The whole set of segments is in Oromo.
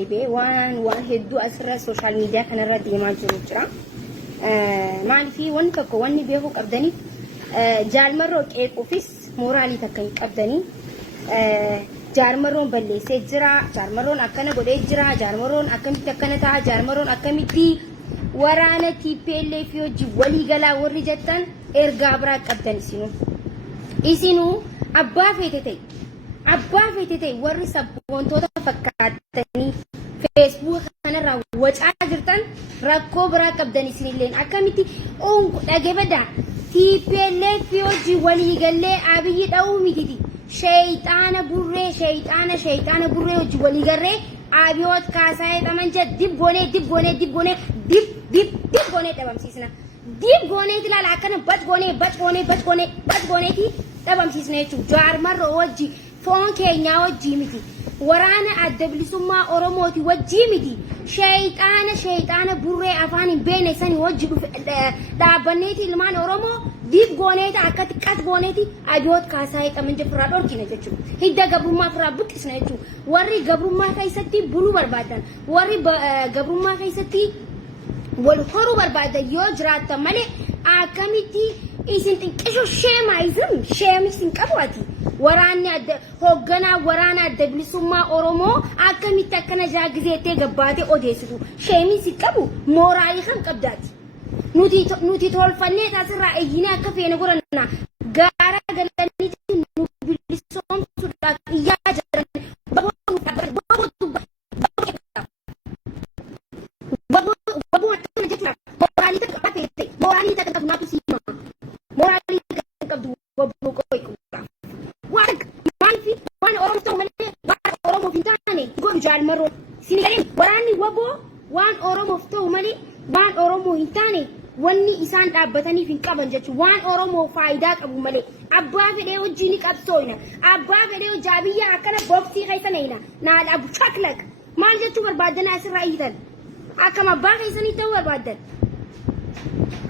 قلبي وان هدو أسرة سوشيال ميديا كان ردي ما جرى ما في وان تكو وان بيهوك أبدني جال مرة كيف أوفيس مورالي تكين أبدني جال مرة بلي سجرا جال مرة أكنا بدي جرا جال مرة أكمل تكنا تا جال مرة أكمل تي ورانا تي بيلي فيو جوالي جلا ورجتان إرجع براك أبدني إسينو أبا فيتتي وري سبون تودا فكاتني فيسبوك أنا راوج أجرتان راكو براك أبدني سنين أكملتي أون أجيبدا تي بيلي فيو جوالي جلا أبي أو ميتي شيطان بري وجوالي جري أبيوت كاساي تمن جد دب غوني تبام سيسنا دب غوني تلا لكن بات غوني تي تبام سيسنا يشوف جار مرة وجي فون كينيا وجي ميتي ورانا أدبل سما أورموتي وجي ميتي شيطان بري أفاني بين سني وجي دابنيتي لمان أورمو دب غوني تا أكت كات غوني تي أبيوت كاساي تمن جد فرادور كينا يشوف هيدا قبل ما فرابك سنا يشوف وري قبل ما كيستي بلو بربادن وري قبل ما كيستي والخرو بربادة يوجرات تملي أكمتي إذن تنكشوا شيم سنكبواتي وراني هوغنا ورانا دبلسوما أورومو أكمتي تكنا جاغزيتي غباتي أوديسو شيمي سنكبو مورالي خم كبداتي نوتي تول فني تاسر رأيينا كفينا قرنا غارا غلاني نوبلسوم سوداك إيا جرن جال مرو سينيكالين وراني وبو وان أورومو فتو مالي وان أورومو هنتاني واني إسان دابتاني فين كابن جاتشو وان أورومو فايدات أبو مالي أبا فيديو جينيك أبسوينا أبا فيديو جابية أكنا بوكسي خيسانينا نال أبو شكلك مال جاتشو بربادنا أسر رأيتان أكام أبا خيساني تو بربادن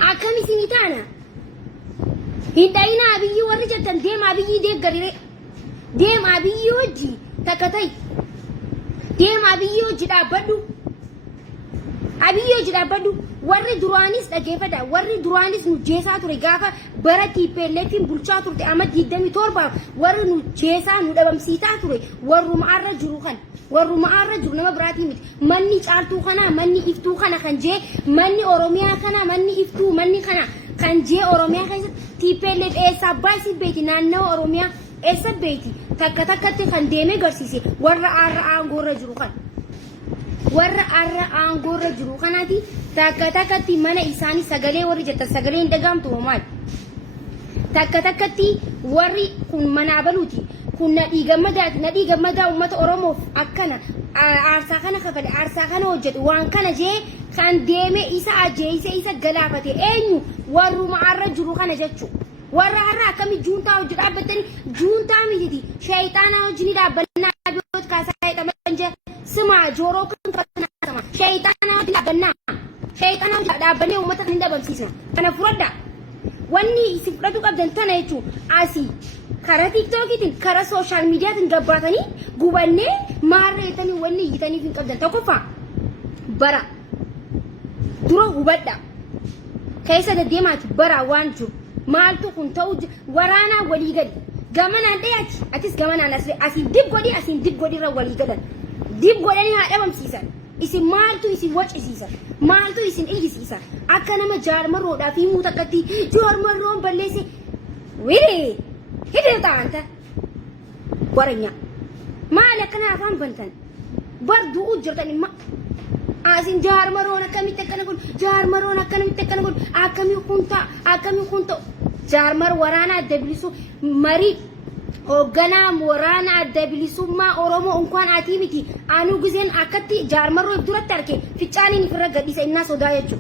أكامي سينيتانا هنتاينا أبيي ورجتان ديم أبيي ديك غريري ديم أبيي وجي تكتاي ديم أبيو جدا بدو وري درانيس أجيبدا وري درانيس نجيسا تريجافا براتي بيلتين بولشا تري أمد جدامي توربا وري نجيسا ندبم سيتا تري ورو معرّ جروخان ما براتي ميت مني چارتو خنا مني إفتو خنا خنجي مني أوروميا خنا مني إفتو مني خنا خنجي أوروميا خيس تي بيلت إيسا بايسي بيتي نانو أوروميا إيسا بيتي تكتكتي خنديمي غرسيسي ورّ أنغورة جروخاناتي تكتكتي منا إساني سجلي وري جت سجلي إندجام تومال تكتكتي وري كن منابلوتي كنا إيجمدا ومت أورموف أكنا أرسخنا خفد أرسخنا وجد وان كان جي كان ديمي إسا جلابتي أينو ورّ معرّ جروخانا جتشو ورّ كمي جونتا وجد أبتني جونتا ميدي شيطانا وجني دابنا بيوت كاساي تمنجة سمع جوروك كنا سمع شيطانا وجد دابنا ومتى هندا بمسيسنا أنا فردا واني سفرتو قبضن تنايتو آسي كارا تيك توكيتين كارا سوشال ميديا تنجبراتني قواني ماريتني واني يتني فين قبضن تقفا برا درو هبدا كيسا ديمات برا وانجو مالتو كنتو ورانا ولي قدي قامنا دياتي أتيس قامنا نسري أسين ديب قدي را ولي قدن ديب قدني هذا ممسيسان إسين مالتو إسين وجه إسيسان مالتو إسين إيه إسيسان أكنا ما جار مرو دا في متكتي جار مرو بلسي ويري هيدا تانتا ورنيا ما لكنا أفهم بنتن بردو أجرتني ما أسين جار مرو نكمل تكنقول جار مرو نكمل تكنقول أكمل كنتا جار مر ورانا دبلسو مري هوغنا ورانا دبلسو ما أورومو أنكوان أتيمتي أنو جزين أكتي جار مرو يبدورة تركي في تاني نفرق قديس إننا صدا يجو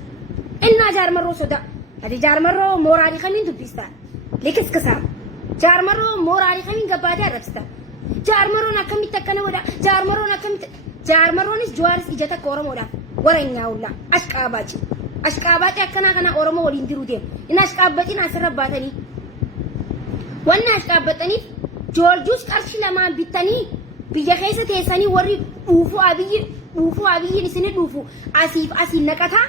إننا جار مرو صدا هذه جار مرو مورالي خمين دبستا ليكس كسام جار مرو مورالي خمين قبادة ربستا جار مرو نكمل تكنا ودا جار مرو نس جوارس إجاتا كورم ودا ورنيا ولا أشكاباتي أكنا أورومو ولين درودين إن أشكاباتي ناسر رباتني وانا أشكاباتني جورجوس كارش لما بيتاني بيجا خيسة تيساني وري أوفو أبي dhufu abiyyin isin dhufu asiif asi naqata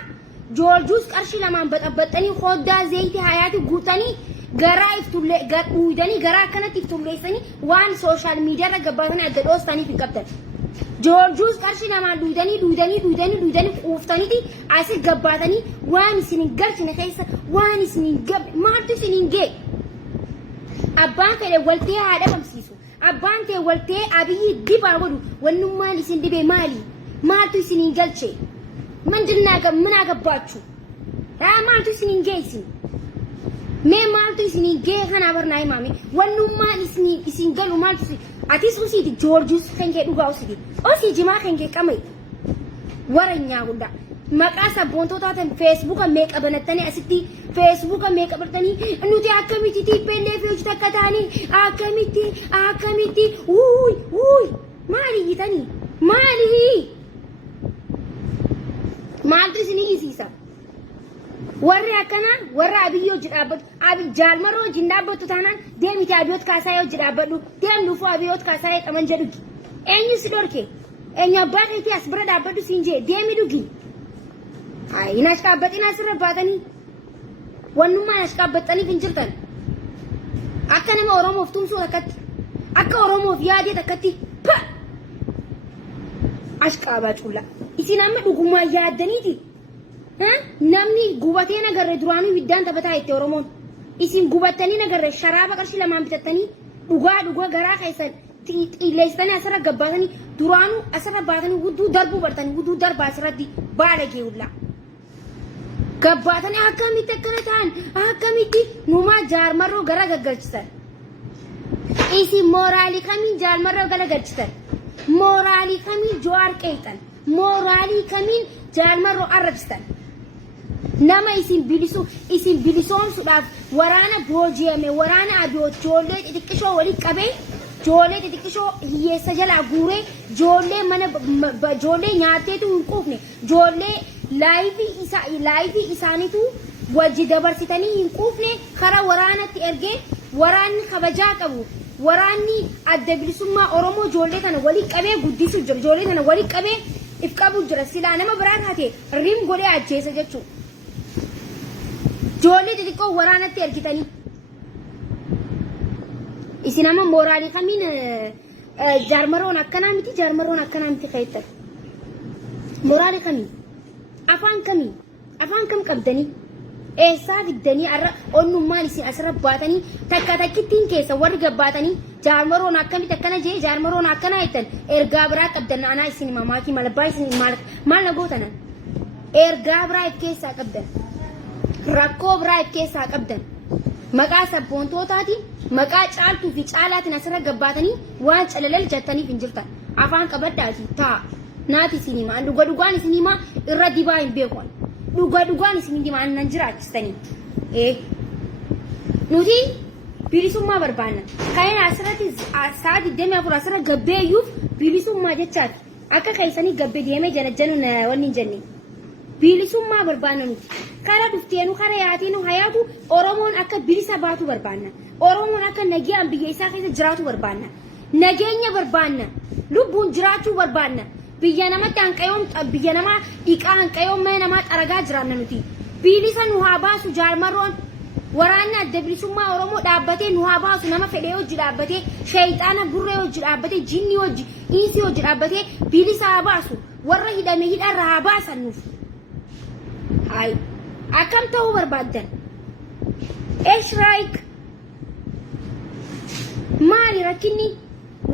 joorjuus qarshi lamaan baxaxanii hoddaa zayti hayaati guutanii garaa iftulle gadhuudanii garaa kanatti iftulleessanii waan social media irra gabbaatanii adda dhoostanii fi qabdan joorjuus qarshi lamaan dhuudanii quuftaniiti asi gabbaatanii waan isin galchine keessa waan isin gab maaltu isin gee abbaan fedhe waltee haadha bamsiisu abbaan tee waltee abiyyi dibaa godhu wannummaan isin dibee maaltu isin galche manjilnaa mana gabbachu maaltu isin geessin mee maaltu isin gee kana barnaay maami wannummaan isin galu maaltu atis usiiti joorjuus kan kee dhugaa usiiti jimaa kan kee qamay waranyaa guddaa maqaa sabboontotaatan feesbuuka meeqa banattanii asitti feesbuuka meeqa bartanii nuti akkamitti tiippeellee fi hojii takka taanii akkamitti uy maali yitanii maaltu isin hiisiisa warri akkana warra abiyyoo jidhaabbatu jaalmaroo wajjin dhaabbattu taanaan deemiti abiyyoot kaasaa yoo jidhaabbadhu deem dhufuu abiyyoot kaasaa qaban jedhugi eenyu si dhorke eenyu abbaa keetii as bira dhaabbadhu siin jee deemi dhugi ay nashkaabbaxina asirra baatanii wannummaan nashkaabbaxaniif hin jirtan akka nama oromoof tumsuu takkatti akka oromoof yaadee takkatti ashqaabaa culla isin amma dhugummaa yaaddaniiti namni gubatee nagarre duraanuu biddaan taphataa itti oromoon isin gubattanii nagarre sharaaba qarshi lamaan bitattanii dhugaa garaa keessan xiilleessanii asirra gabbaatanii duraanuu asirra baatanii gudduu darbuu bartanii gudduu darbaa asirratti baala geewulla gabbaatanii akkamitti akkana ta'an akkamitti numaa jaarmarroo gara gaggalchisan isin mooraalii kamiin jaarmarroo gara galchisan mooraalii kamiin jo'aar qeexan mooraalii kamiin jaarmarroo arrabsitan nama isin bilisoomsuudhaaf waraana booji'ame waraana abiyoot joollee xixiqqishoo walitti qabee joollee xixiqqishoo hiyyeessa jalaa guuree joollee mana joollee nyaateetu hin quufne joollee laayivii isaaniitu wajji dabarsitanii hin quufne karaa waraanatti ergee waraanni kabajaa qabu waraanni adda bilisummaa Oromoo joollee kana walitti qabee guddisuu jira joollee kana walitti qabee if qabu jira silaa nama biraa taate rim godhee ajjeesa jechuudha. Joollee xixiqqoo waraanatti ergitanii isin amma mooraalii kamiin jaarmaroon akkanaa miti keettan mooraalii kamiin afaan kam qabdanii eessaa fiddanii arra onnummaan isin asirra baatanii takka takkittiin keessa warri gabbaatanii jaarmaroon akkamitti akkana jee jaarmaroon akkanaa jettan ergaa biraa qabdan anaa isin mamaakii malabbaa isin maal na gootanan ergaa biraa if keessaa qabdan rakkoo biraa if keessaa qabdan maqaa sabboontootaatiin maqaa caaltuu fi caalaatiin asirra gabbaatanii waan calalal jettaniif hin jirtan afaan qabaddaati taa naati isin himaa dhugaan isin himaa irra dibaa hin beekon dhugaan isin himaa nan jiraachistanii nuti bilisummaa barbaanna kan asirratti sa'a 24 asirra gabbeeyyuuf bilisummaa jechaati akka keessanii gabbee deemee janajjanuun wanni hin jenne bilisummaa barbaanna nuti kara dhufteenu kara yaateenu hayaatu Oromoon akka bilisa baatu barbaanna Oromoon akka nagaan biyya isaa keessa jiraatu barbaanna nageenya barbaanna lubbuun jiraachuu barbaanna biyya namatti hanqayoon biyya namaa dhiqaa hanqayoon mana namaa xaragaa jiraanna nuti bilisa nu haa baasu jaarmaroon waraanni adda bilisummaa Oromoo dhaabbatee nu haa baasu nama fedhee hojii dhaabbatee shayxaana burree hojii dhaabbatee jinni hojii insi hojii dhaabbatee bilisa haa baasu warra hidhame hidharra haa baasan nuuf hay akkam ta'uu barbaaddan Eshraik maali rakkinni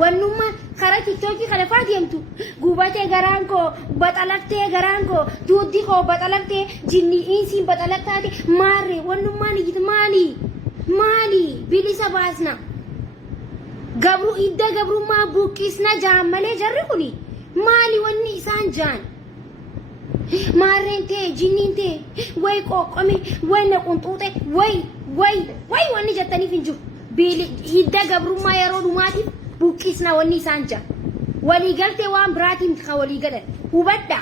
wannummaa karaa tiktookii kana faa deemtu gubatee garaan koo baxalaktee garaan koo duuddi koo baxalaktee jinni insiin baxalaktaate maarree wannummaan iyyita maali bilisa baasna gabru idda gabrummaa buqqisna jaan malee jarri kuni maali wanni isaan jaan maarreen tee jinniin tee way qoqqome way naqunxuuxe way wanni jettaniif hin jiru hidda gabrummaa yeroo dhumaatiif buqqisna wanni isaan jaan waliigaltee waan biraatiin ka waliigalan hubadha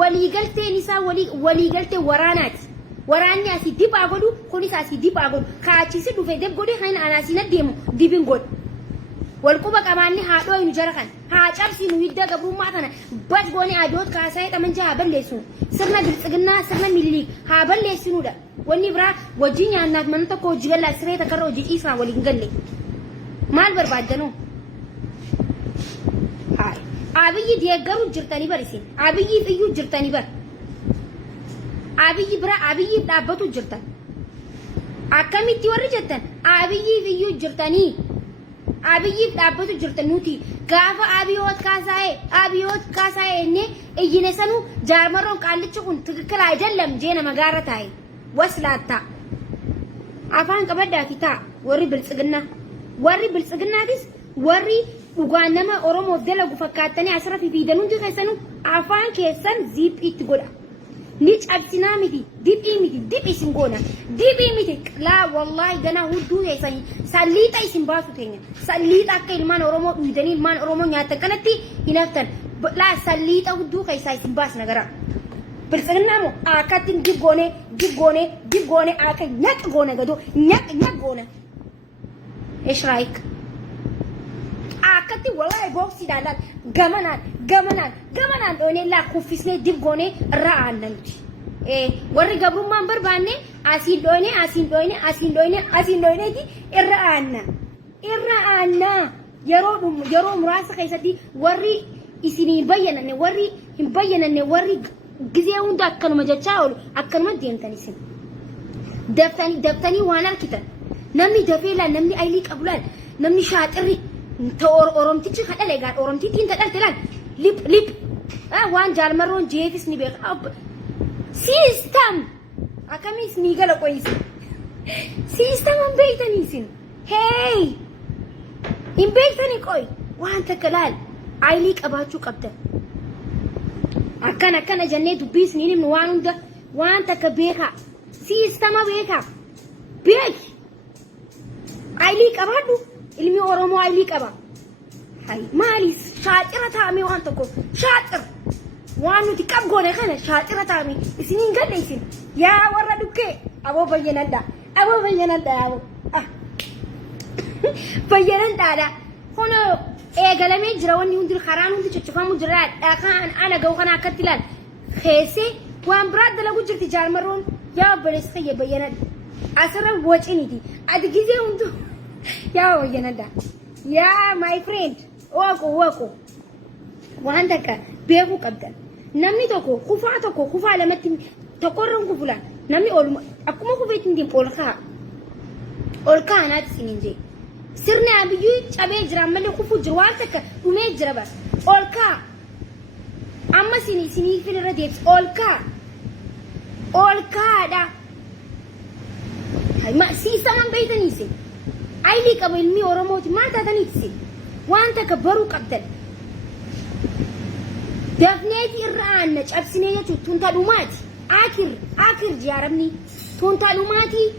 waliigalteen isaa waliigaltee waraanaati waraanni asii dibaa godhu kunis asii dibaa godhu kaachisi dhufe deb godhe kan anaasiin deemu dibin godhu والكوبا كمان هادو ينجرخن هاجبسي نويدا قبرو ما كان بس غوني ادوت كاساي تمنجا هبليسو سرنا بلصقنا سرنا ملي هبليسو ده وني برا وجيني انات من تكو جيلا سري تكرو جي اسرا ولي نغلي مال بربادنو هاي ابي ديغرو جرتاني برسين ابي فيو جرتاني بر ابي برا ابي دابتو جرتان اكميتي ورجتن ابي فيو جرتاني ابي دابتو جرتنوتي غافا ابيوت كاساي اني اينسنو جارمرون قالچكون تككل አይደለም ጄነ መጋረታይ ወስላታ አፋን ቀበዳቲ ታ ወሪ ብልጽግና ዲስ ወሪ ኡጋነመ ኦሮሞ ደለጉ ፈካተኒ አስረፊ ፊደኑን ተከሰኑ አፋን ከሰን ዚፕ ኢትጎዳ ሊጭ አብቲና ሚዲ ዲፕ ሲንጎና ዲፕ ሚዲ ላ ወላሂ ገና ሁዱ የሰኝ ሰሊጣ ሲንባሱ ተኛ ሰሊጣ ከልማን ኦሮሞ ዱደኒ ማን ኦሮሞ ኛተከነቲ ይነፍተን ላ ሰሊጣ ሁዱ ከይሳይ ሲንባስ ነገራ ብልጽግና ነው አካቲን ዲጎኔ አከ ኛቅ ጎነ ገዶ ኛቅ ጎነ ايش رايك አከቲ ወላሂ ቦክስ ይዳላል ገመናን ኦኔላ ኩፊስኔ ዲጎኔ ራአነንቲ ወሪ ገብሩማን በርባኔ አሲንዶኔ ዲ ኢራአና የሮ ምራስ ከይሰዲ ወሪ ኢሲኒ በየነነ ወሪ ጊዜው እንዳከኑ መጀቻው አከኑ መደንተኒስን ደፍተኒ ዋና ኪተን نمني دفيلا نمني أيلي قبلان نمني شاطري تور أورمتي خدله قال أورمتي تين تدلتلان لب وان جالمرون جيفس نبيك أب سيستم أكمل سنيجا لو كويس سيستم أم بيتني سين هاي إم بيتني كوي وان تكلال أيلي أباچو قبته أكان جنة دبيس نيني من وان ده وان تكبيها سيستم بيها بيك አይሊ ቀባዱ ilmi ኦሮሞ አይሊ ቀባ ሃይ ማሊስ ሻጥራ ታሚ ዋንተኮ ሻጥር ዋኑ ትቀብ ጎነ ከነ ሻጥራ ታሚ እስኒን ገደይሲን ያ ወረዱከ አቦ በየነዳ አቦ በየነዳ ሆኖ ኤገለሜ ጅራውን ይሁንድል ኸራኑ ትጭጭፋሙ ጅራ ዳካን አነ ገውኸና ከትላል ኸሴ ዋን ብራድ ለጉ ጅርቲ ጃልመሮን ያ በለስከ የበየነዳ አሰረ ወጪኒቲ አድጊዜው እንቱ ያው የነዳ ያ ማይ ፍሬንድ ወቁ ዋንተከ ቤቡ ቀብደን ነሚ ተኮ ኩፋ ለመት ተቆረን ኩፍላ ነሚ ኦል አኩሞ ኩቤት እንዲም ኦልካ ናት ሲንጂ ስርና አብዩ ጫቤ ጅራመለ ኩፉ ጅዋልተከ ኡሜ ጅረባ ኦልካ አማሲኒ ፍልረዴት ኦልካ ዳ هاي ما سيسان بيتنيسي عيلي قبل مي ورموتي ما تتنيسي وانت كبروا قبدل دفنيتي الرانج أبسنية تونتا لوماتي آكر جاربني تونتا لوماتي